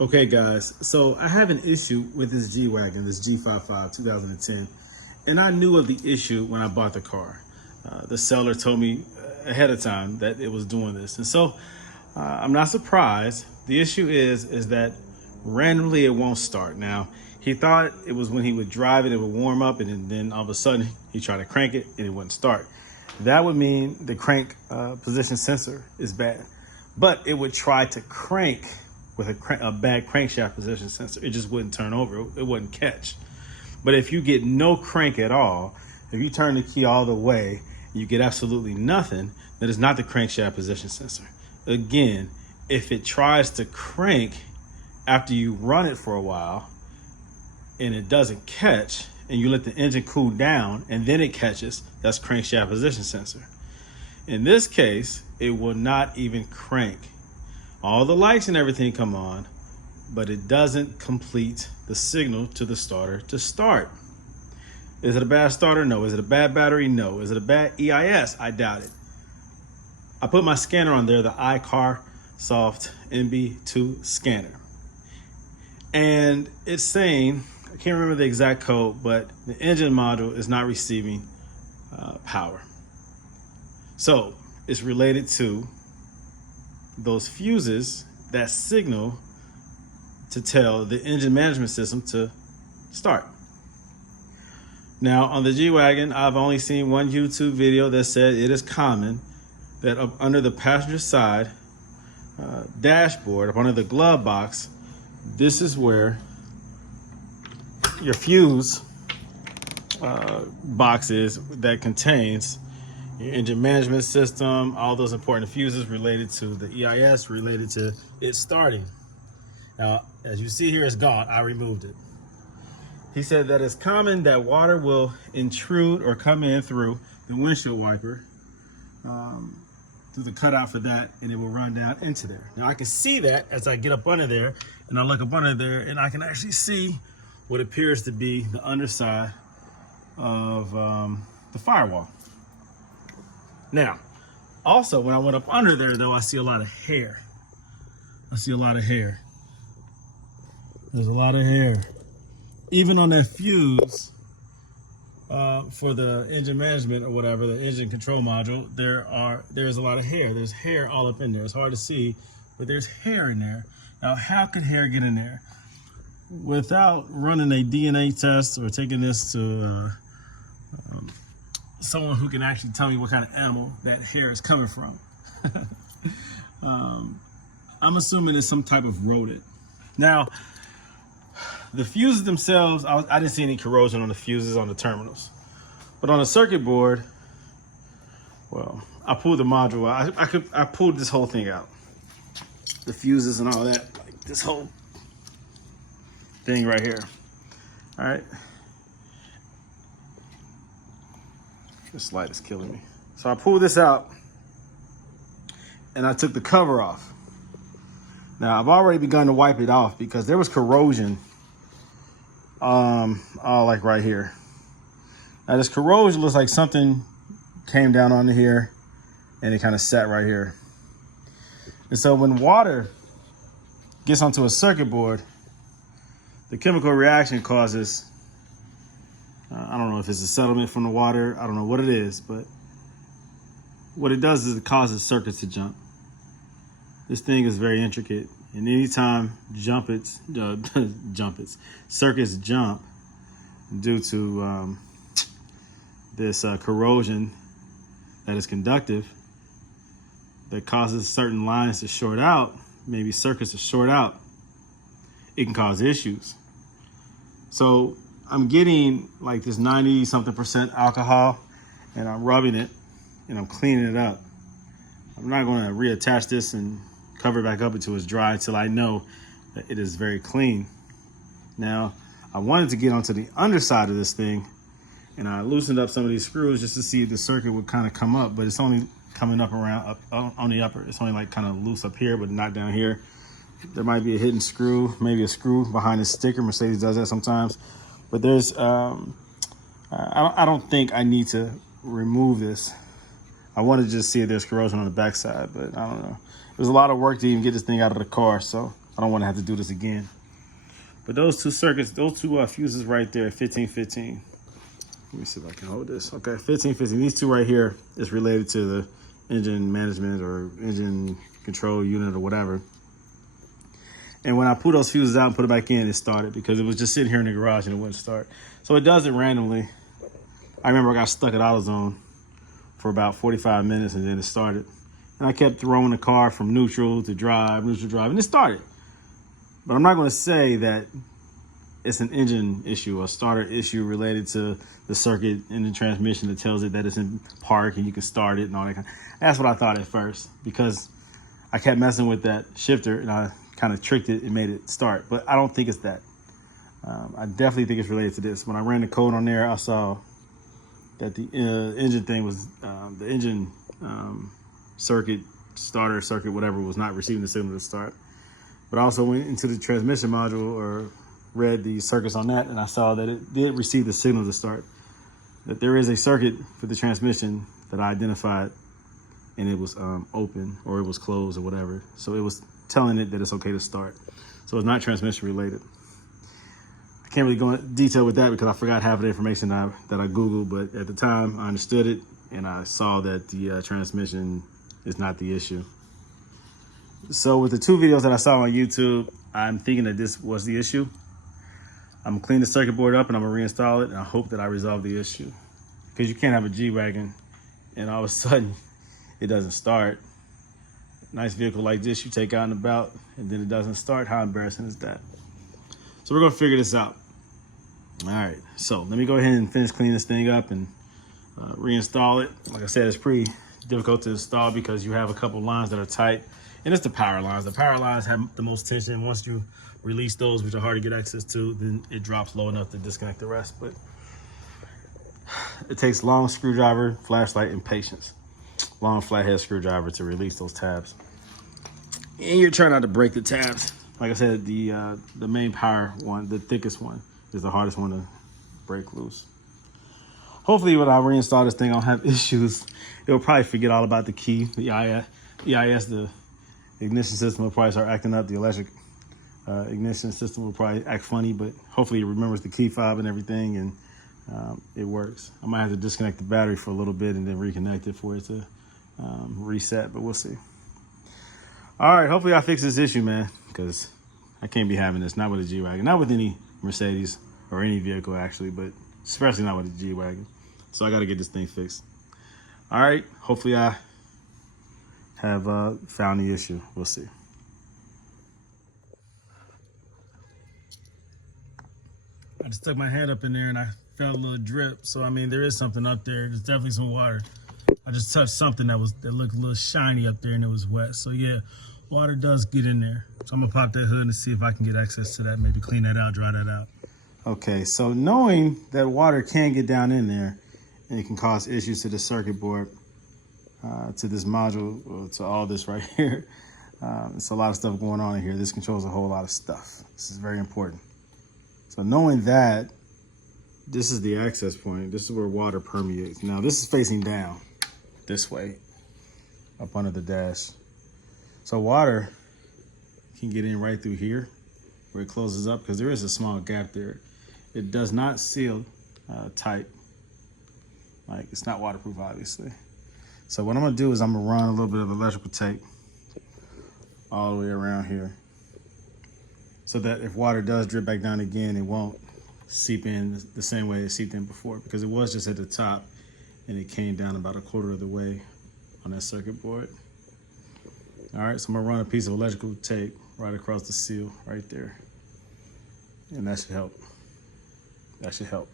Okay guys, so I have an issue with this G-wagon, this G55 2010, and I knew of the issue when I bought the car. The seller told me ahead of time that it was doing this, and so I'm not surprised. The issue is that randomly it won't start. Now, he thought it was when he would drive it, it would warm up, and then all of a sudden he tried to crank it and it wouldn't start. That would mean the crank position sensor is bad, but it would try to crank with a bad crankshaft position sensor. It just wouldn't turn over, it wouldn't catch. But if you get no crank at all, if you turn the key all the way, you get absolutely nothing, then it's not the crankshaft position sensor. Again, if it tries to crank after you run it for a while and it doesn't catch, and you let the engine cool down and then it catches, that's crankshaft position sensor. In this case, it will not even crank. All the lights and everything come on, but it doesn't complete the signal to the starter to start. Is it a bad starter? No. Is it a bad battery? No. Is it a bad EIS? I doubt it. I put my scanner on there, the iCarSoft MB2 scanner. And it's saying, I can't remember the exact code, but the engine module is not receiving power. So it's related to those fuses that signal to tell the engine management system to start. Now on the G-wagon, I've only seen one YouTube video that said it is common that up under the passenger side dashboard, up under the glove box, this is where your fuse box is that contains your engine management system, all those important fuses related to the EIS, related to it starting. Now, as you see here, it's gone. I removed it. He said that it's common that water will intrude or come in through the windshield wiper, through the cutout for that, and it will run down into there. Now, I can see that as I get up under there, and I look up under there, and I can actually see what appears to be the underside of the firewall. Now, also, when I went up under there, though, I see a lot of hair. I see a lot of hair. There's a lot of hair. Even on that fuse for the engine management or whatever, the engine control module, there's a lot of hair. There's hair all up in there. It's hard to see, but there's hair in there. Now, how can hair get in there? Without running a DNA test or taking this to someone who can actually tell me what kind of animal that hair is coming from. I'm assuming it's some type of rodent. Now, the fuses themselves, I didn't see any corrosion on the fuses on the terminals. But on the circuit board, well, I pulled the module out. I pulled this whole thing out. The fuses and all that, like this whole thing right here. All right. This light is killing me. So I pulled this out and I took the cover off. Now I've already begun to wipe it off because there was corrosion like right here. Now this corrosion looks like something came down onto here and it kind of sat right here. And so when water gets onto a circuit board, the chemical reaction causes, I don't know if it's a settlement from the water, I don't know what it is, but what it does is it causes circuits to jump. This thing is very intricate, and anytime circuits jump due to this corrosion that is conductive, that causes certain lines to short out, maybe circuits to short out, it can cause issues. So I'm getting like this 90-something% alcohol, and I'm rubbing it and I'm cleaning it up. I'm not going to reattach this and cover it back up until it's dry, until I know that it is very clean. Now, I wanted to get onto the underside of this thing, and I loosened up some of these screws just to see if the circuit would kind of come up, but it's only coming up around up on the upper. It's only like kind of loose up here, but not down here. There might be a hidden screw, maybe a screw behind the sticker. Mercedes does that sometimes. But there's, I don't think I need to remove this. I wanted to just see if there's corrosion on the backside, but I don't know. It was a lot of work to even get this thing out of the car, so I don't want to have to do this again. But those two circuits, those two fuses right there, 1515. Let me see if I can hold this. Okay, 1515. These two right here is related to the engine management or engine control unit or whatever. And when I pull those fuses out and put it back in, it started because it was just sitting here in the garage and it wouldn't start. So it does it randomly. I remember I got stuck at AutoZone for about 45 minutes and then it started. And I kept throwing the car from neutral to drive, and it started. But I'm not going to say that it's an engine issue, a starter issue related to the circuit in the transmission that tells it that it's in park and you can start it and all that kind of. That's what I thought at first because I kept messing with that shifter and I kind of tricked it and made it start. But I don't think it's that. I definitely think it's related to this. When I ran the code on there, I saw that the engine thing was the engine circuit, starter circuit, whatever, was not receiving the signal to start. But I also went into the transmission module or read the circuits on that, and I saw that it did receive the signal to start. That there is a circuit for the transmission that I identified, and it was open or it was closed or whatever. So it was telling it that it's okay to start. So it's not transmission related. I can't really go into detail with that because I forgot half of the information that I Googled, but at the time I understood it and I saw that the transmission is not the issue. So with the two videos that I saw on YouTube, I'm thinking that this was the issue. I'm gonna clean the circuit board up and I'm gonna reinstall it and I hope that I resolve the issue. Because you can't have a G-wagon and all of a sudden it doesn't start. Nice vehicle like this you take out and about and then it doesn't start. How embarrassing is that? So we're gonna figure this out. All right, so let me go ahead and finish cleaning this thing up and reinstall it. Like I said, it's pretty difficult to install because you have a couple lines that are tight. And it's the power lines. The power lines have the most tension. Once you release those, which are hard to get access to, then it drops low enough to disconnect the rest. But it takes long screwdriver, flashlight, and patience. Long flathead screwdriver to release those tabs. And you're trying not to break the tabs. Like I said, the main power one, the thickest one, is the hardest one to break loose. Hopefully when I reinstall this thing, I don't have issues. It'll probably forget all about the key, the EIS, the ignition system will probably start acting up. The electric ignition system will probably act funny, but hopefully it remembers the key fob and everything, and it works. I might have to disconnect the battery for a little bit and then reconnect it for it to reset, but we'll see. All right, hopefully I fix this issue, man, because I can't be having this, not with a G-wagon, not with any Mercedes or any vehicle actually, but especially not with a G-wagon. So I got to get this thing fixed. All right, hopefully I have found the issue. We'll see. I just stuck my hand up in there and I felt a little drip. So, I mean, there is something up there. There's definitely some water. I just touched something that looked a little shiny up there and it was wet. So, yeah, water does get in there. So I'm going to pop that hood and see if I can get access to that. Maybe clean that out, dry that out. Okay, so knowing that water can get down in there and it can cause issues to the circuit board, to this module, to all this right here. It's a lot of stuff going on in here. This controls a whole lot of stuff. This is very important. So knowing that, this is the access point. This is where water permeates. Now this is facing down this way, up under the dash. So water can get in right through here where it closes up because there is a small gap there. It does not seal tight. Like, it's not waterproof, obviously. So what I'm gonna do is I'm gonna run a little bit of electrical tape all the way around here so that if water does drip back down again, it won't seep in the same way it seeped in before, because it was just at the top and it came down about a quarter of the way on that circuit board. All right, so I'm gonna run a piece of electrical tape right across the seal right there. And that should help. That should help.